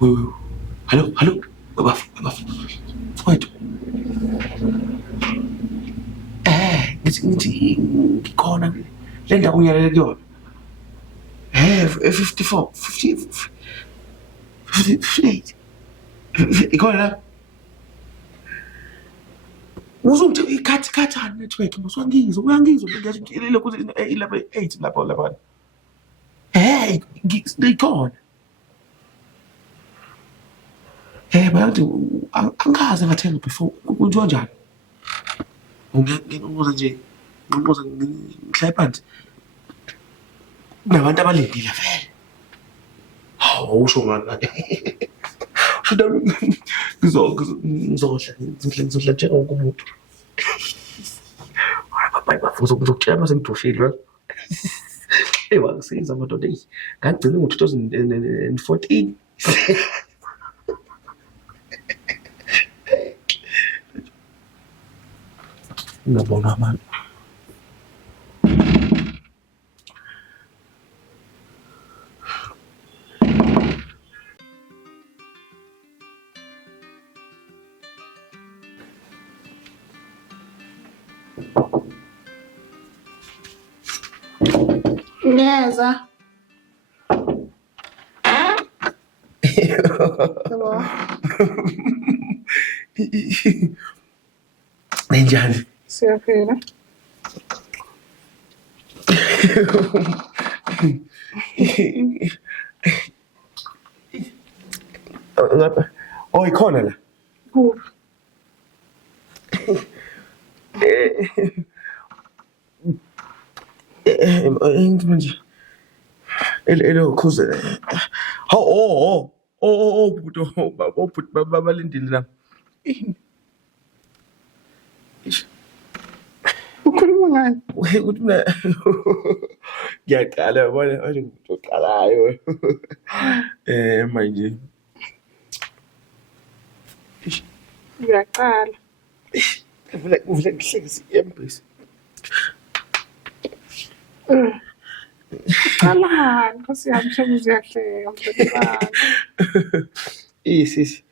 Hallo. Bafo. Mfowethu. Ngithi ngikhona le ndawo ngiyalele kuyona. 54, 58. Ikhona la. Uzongithi ikhathani network mos uyangizwa ngiyathi ngiyelele kuthi 8 lapha. Ngikhona. Bayathi angikaze ngathenga before kunjwa njani? Ngibuza nje, ngihlale phansi. Kunabantu abalindile vele. Hawu usho ngani? Shoda ngizohla njenga wonke umuntu. Hayi bafuza ngizokutshela mase ngidoshile. Wangisiza madoda ngagcina ngo-2014. Ngabona abantu. Neza. Ninjani? Siyaphila. Oh, ikhona la. Kuphi? Manje. Elo khuze. Bhuti babalindile la. Ukhuluma ngani? Ukuthi mina ngiyaqala yabona manje ngizoqalayo. Manje. Ngiyaqala. Uvule ngihlekise embhesi. Qalani Nkosi yami shame uziyahleka mfethu. Sisi.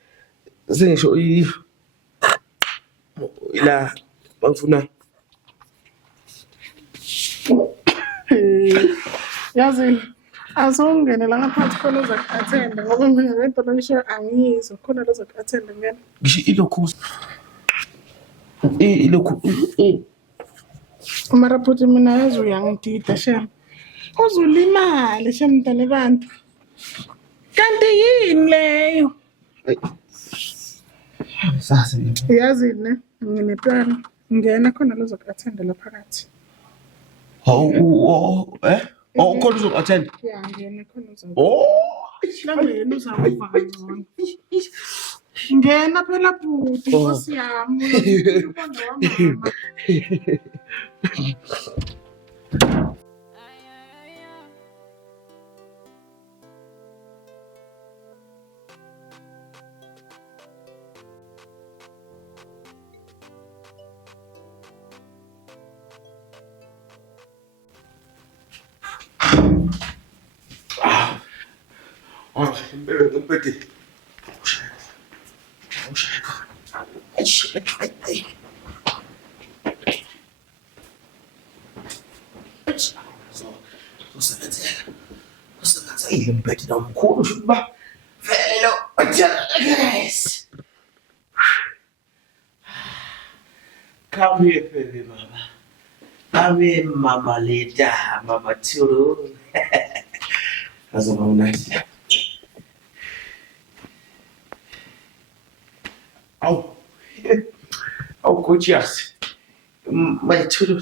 Sengisho ila bangifuna. Yazi azongene la ngaphansi khona uzaku-attenda ngoba mina lento ngisho angiyizwa khona lo uzaku-attenda ngene. Ngisho ilokhu. Mara bhuti mina yazi uyangidida shem. Uzulimale shem mntane bantu. Kanti yini leyo? Sasa Yazi ne ngineplan ngena khona lo uzaku-attenda la phakathi. Khona uzoku-attend. Ya ngena khona uzaku. Oh, uzawuva kangcono. Ngena phela bhuti Nkosi yami uqonda wamama. Ngempete. Usebenzile mbete nomkhulu sho ukuba vele lo yes. Come here baby mama. Come here mama later, mama too. That's a nice. Oh, gorgeous. My tutor.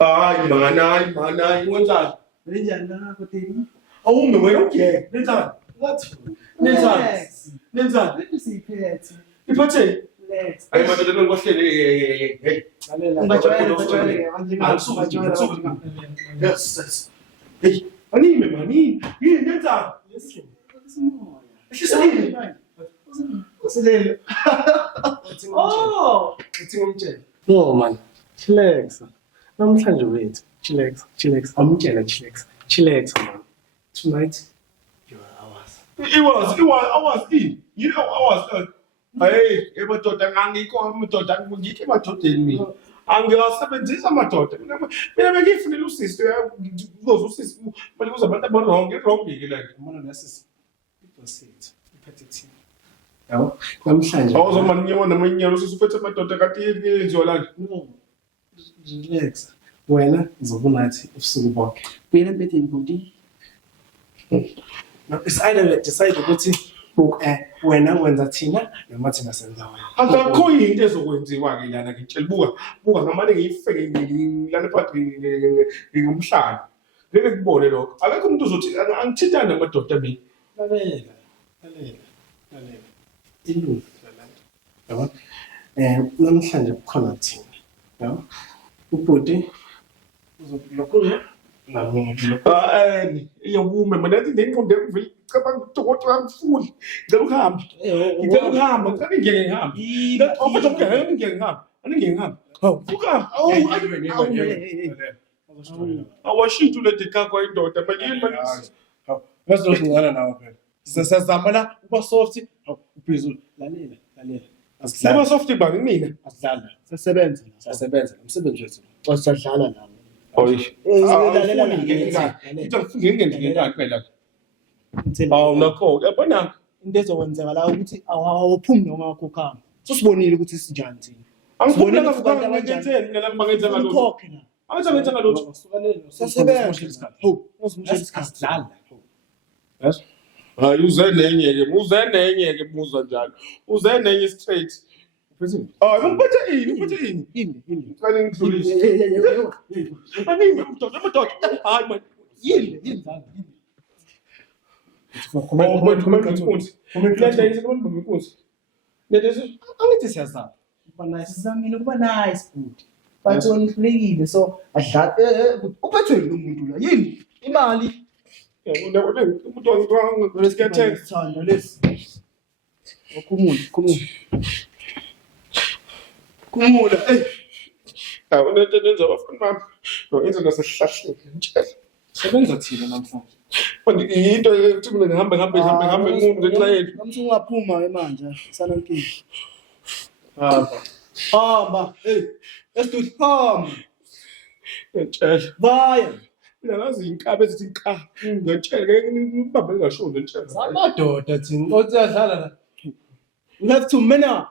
Ay, manay, what's Nenjani kodini? Awume wena ugeke. Nenzani? What? Nenzani? Nenzani? Let me see pet. Iphathe? Let's. Ayi madoda nongohlele hey. Yes. Hey, anime mani. Yini nenzani? Ehlisa Usilele. Oh, uthi ngumtshela. No man. Chillax. Namhlanje wethu. Chillax. Amtshela chillax man. Tonight you are ours. Hey, emadoda ngangikho amadoda ngikho emadodeni mina. Angiwasebenzisa amadoda. Mina bengifunela usisi ukuze usisi manje kuze abantu abaronke ironke le. Ngibona nesisi ibhosithe iphethe thina. Yabo namhlanje Awuzomani nyewa namanyalo usisi uphethe amadoda kanti yenziwa la. no relax. Wena uzobunathi usuku bonke. Mina mphethe ibhodi. No, it's either we decide ukuthi wena wenza thina noma thina senza wena. Akakho into ezokwenziwa ke lana ngitshela buka ngamane ngiyifeke ngilana phakathi ngomhlaba. Ngeke kubone lokho. Akekho umuntu uzothi angithintane namadoda mina. Lalela. Ilungu lana. Yabo. Namhlanje kukhona thina. Yabo. Ubhuti uzokulokhula nami iyawume mina yathi ngiqonde kuvile cabanga udokotela angifuni ngicela ukuhamba ngicela ngeke ngihambe awuthi ngeke ngihambe ngeke ngihambe vuka awashintsha le dikakho indoda manje Ngasizongana nawe phela. Sisazama la uba soft uphezulu. Lalela. Siba soft bani mina Asidlala. Sasebenza. Umsebenzi wethu. Wasadlala nawo. lalela ngithi ngifike ngendlela phela nakho yabona Into ezokwenzeka la ukuthi awuphumi noma wakho khamba. Sosibonile ukuthi sinjani thina. angifuna ngakubantu abanjani mina bangenza ngalokho Ukhokhe na. angathi ngenza ngalokho Sasebenza. Usimusha isikhathi. yes hayi uze nenye ke buza njalo uze nenye straight ngiphethe ini Yini. Ngicela ngidlulise anime amadoda hayi man Yini. Angithi siyazama. Sizamile kuba nice good. But wonihlekile so adlala uphethwe umuntu la. Yini? Imali. Sithanda lesi. Khumula. Unenza abafana bami noenza nasesihlahleni ngitshela Sebenza thina namhlanje. into ethi mina ngihambe umuntu ngenxa yethu Namthu ungaphuma manje sanankingi. Hamba. Hamba. Esithi hamba. ngitshela Baya. mina ngazi inkabe ezithi nka ngitshela ngibambe ngasho ngitshela Amadoda thina othi yadlala la. You have to man up.